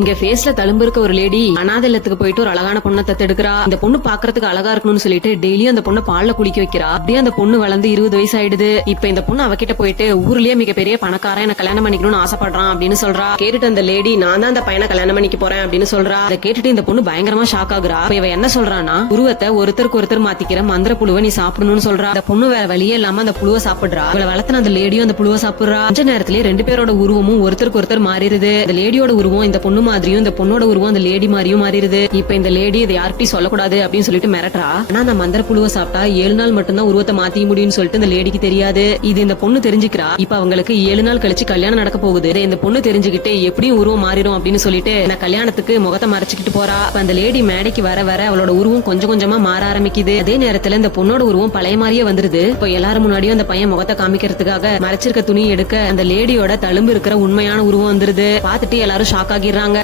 இங்க ஃபேஸ்ல தழும்பு இருக்க ஒரு லேடி அனாதை இல்லத்துக்கு போயிட்டு ஒரு அழகான பொண்ணை தத்தெடுக்கிறா. இந்த பொண்ணு பாக்குறதுக்கு அழகா இருக்கணும்னு சொல்லிட்டு டெய்லியும் அந்த பொண்ணை பால்ல குளிக்க வைக்கிறா. அப்படியே அந்த பொண்ணு வளர்ந்து 20 வயசு ஆயிடுது. இப்ப இந்த பொண்ணு அவகிட்ட போயிட்டு ஊர்லயே மிகப்பெரிய பணக்காரன் என்ன கல்யாணம் பண்ணிக்கணும்னு ஆசைப்படுறான் அப்படின்னு சொல்றா. கேட்டுட்டு அந்த லேடி நான் தான் அந்த பையனை கல்யாணம் பண்ணிக்க போறேன் அப்படின்னு சொல்றா. அதை கேட்டுட்டு இந்த பொண்ணு பயங்கரமா ஷாக் ஆகுறா. இவ என்ன சொல்றானா, உருவத்தை ஒருத்தருக்கு ஒருத்தர் மாத்திக்கிற மந்திர புழுவை நீ சாப்பிடணும்னு சொல்றா. அந்த பொண்ணு வேற வழியே இல்லாம அந்த புழுவை சாப்பிடுறா. அவளை வளர்த்துன அந்த லேடியும் அந்த புழுவை சாப்பிடுறா. கொஞ்ச நேரத்திலேயே 2 பேரோட உருவமும் ஒருத்தருக்கு ஒருத்தர் மாறிடுது. இந்த லேடியோட உருவம் இந்த பொண்ணு மாதிரியும் இந்த பொண்ணோட உருவம் அந்த லேடி மாதிரியும் மாறிடுது. இப்ப இந்த லேடி இதை யார்கிட்டயும் சொல்லக்கூடாது அப்படின்னு சொல்லிட்டு மிரட்டுறா. ஆனா அந்த மந்திர புழுவை சாப்பிட்டா 7 நாள் மட்டும்தான் உருவத்தை மாத்திக்க முடியும்னு சொல்லிட்டு இந்த லேடிக்கு தெரியாது. இது இந்த பொண்ணு தெரிஞ்சுக்கிறா. இப்ப அவங்களுக்கு 7 நாள் கழிச்சு கல்யாணம் நடக்க போகுது. இந்த பொண்ணு தெரிஞ்சுக்கிட்டு எப்படியும் உருவம் மாறிடும் அப்படின்னு சொல்லிட்டு நான் கல்யாணத்துக்கு முகத்தை மறைச்சுக்கிட்டு போறா. அந்த லேடி மேடைக்கு வர வர அவளோட உருவம் கொஞ்சம் கொஞ்சமா மாற ஆரம்பிக்குது. அதே நேரத்துல இந்த பொண்ணோட உருவம் பழைய மாதிரியே வந்துருது. இப்ப எல்லாரும் முன்னாடியும் அந்த பையன் முகத்தை காமிக்கிறதுக்காக மறைச்சிருக்க துணி எடுக்க அந்த லேடியோட தழும்பு இருக்கிற உண்மையான உருவம் வந்துருது. பாத்துட்டு எல்லாரும் ஷாக் ஆகிடுறாங்க.